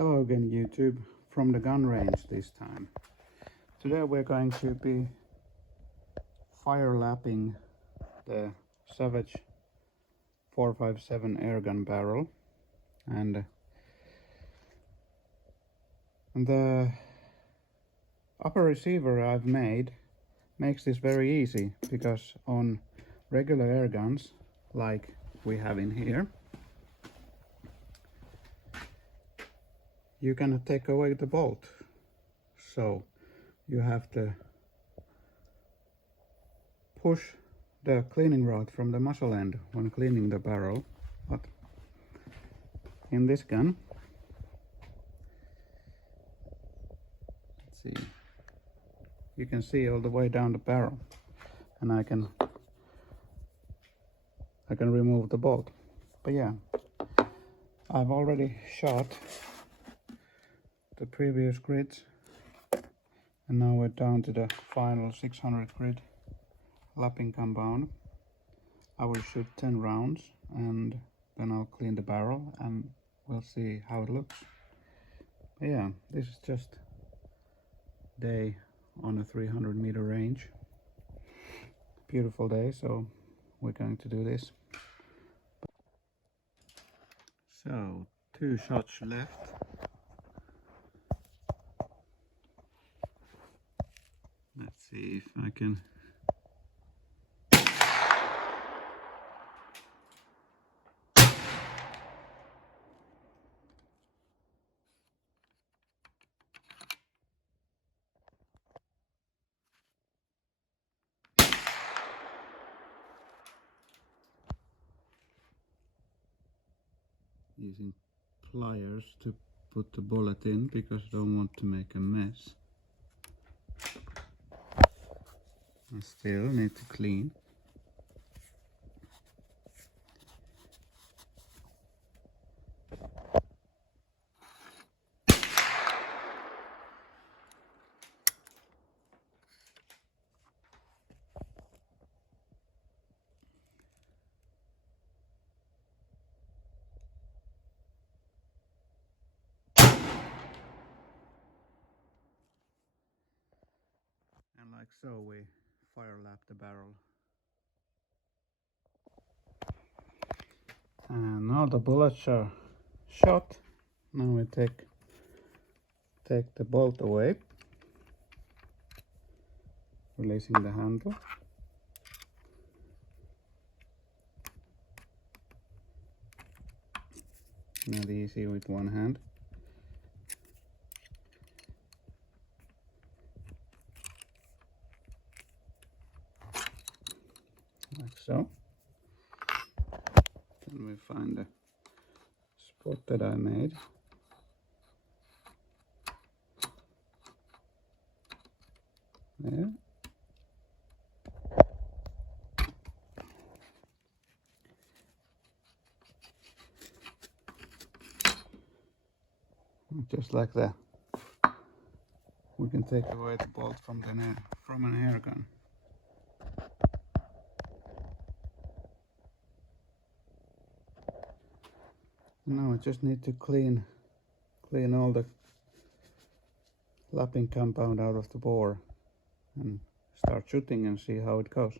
Hello again YouTube, from the gun range this time. Today we're going to be fire lapping the Savage 457 airgun barrel, and the upper receiver I've made makes this very easy, because on regular airguns like we have in here, you cannot take away the bolt, so you have to push the cleaning rod from the muzzle end when cleaning the barrel. But in this gun, let's see, you can see all the way down the barrel, and I can remove the bolt. But yeah, I've already shot the previous grids, and now we're down to the final 600 grid lapping compound. I will shoot 10 rounds and then I'll clean the barrel and we'll see how it looks. But yeah, this is just day on a 300-meter range. Beautiful day, so we're going to do this. So 2 shots left. Let's see if I can using pliers to put the bullet in, because I don't want to make a mess. I still need to clean. And like so, we fire lap the barrel. And now the bullets are shot. Now we take the bolt away, releasing the handle. Not easy with one hand. Like so. Then we find the spot that I made. There. Just like that. We can take away the bolt from an airgun. Now I just need to clean all the lapping compound out of the bore and start shooting and see how it goes.